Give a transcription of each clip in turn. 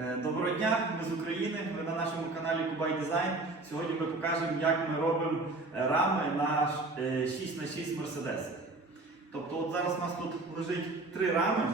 Е, Доброго дня, ми з України. Ми на нашому каналі Кубай Дизайн. Сьогодні ми покажемо, як ми робимо е, рами на 6 х 6 Mercedes. Тобто, от зараз у нас тут лежить три рами.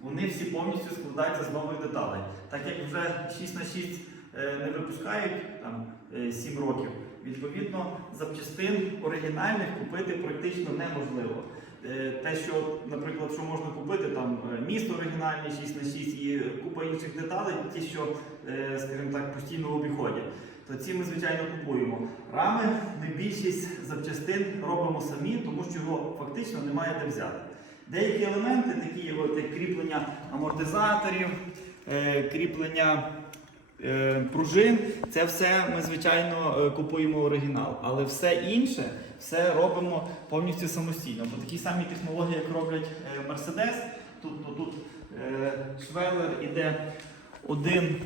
Вони всі повністю складаються з нових деталей. Так як вже 6 х 6 е, не випускають там, е, 7 років, відповідно, запчастин оригінальних купити практично неможливо. Е, Те, що, наприклад, що можна купити, там е, міст оригінальний 6 на 6 і купа інших деталей, ті, що, е, скажімо так, постійно в обіході, то ці ми, звичайно, купуємо. Рами ми більшість запчастин робимо самі, тому що його фактично немає де взяти. Деякі елементи, такі як кріплення амортизаторів, кріплення пружин, це все ми, звичайно, е, купуємо оригінал. Але все інше, все робимо повністю самостійно. Бо такі самі технології, як роблять е, Mercedes, тут, тут, тут е, швелер іде один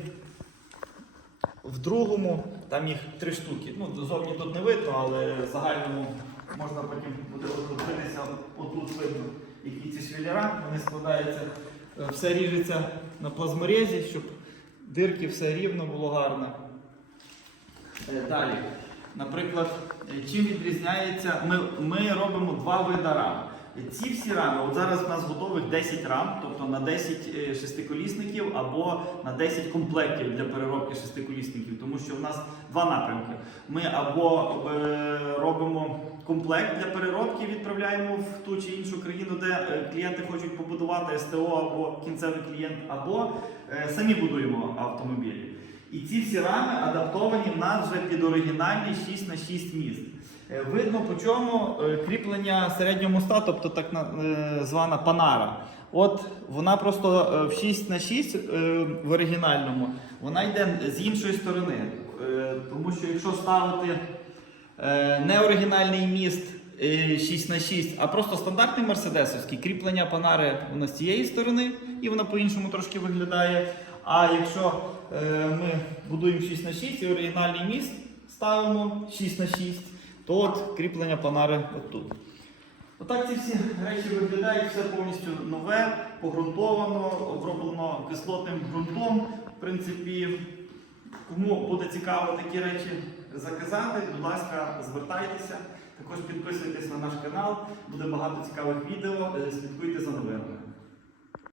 в другому, там їх три штуки. Ну, зовні тут не видно, але в загальному можна потім буде подивитися, отут видно, які ці швеллера, вони складаються, е, все ріжеться на плазморезі, щоб дирки все рівно було гарно. Е, Далі, наприклад, е, чим відрізняється, ми, ми робимо два вида рам. Ці всі рами, от зараз у нас готових 10 рам, тобто на 10 е, шестиколісників або на 10 комплектів для переробки шестиколісників, тому що в нас два напрямки. Ми або е, робимо комплект для переробки, відправляємо в ту чи іншу країну, де е, клієнти хочуть побудувати СТО або кінцевий клієнт, або самі будуємо автомобілі. І ці всі рами адаптовані в нас вже під оригінальний 6 на 6 міст. Е, Видно по чому е, кріплення середнього моста, тобто так е, звана панара. От вона просто в 6 на 6 е, в оригінальному, вона йде з іншої сторони. Тому що якщо ставити не оригінальний міст е, 6 на 6, а просто стандартний мерседесовський, кріплення панари вона з цієї сторони і вона по-іншому трошки виглядає. А якщо ми будуємо 6 на 6 і оригінальний міст ставимо 6 на 6, то от кріплення панари отут. Отак ці всі речі виглядають, все повністю нове, погрунтовано, оброблено кислотним ґрунтом. В принципі, кому буде цікаво такі речі заказати, будь ласка, звертайтеся. Також підписуйтесь на наш канал, буде багато цікавих відео, е, слідкуйте за новинами.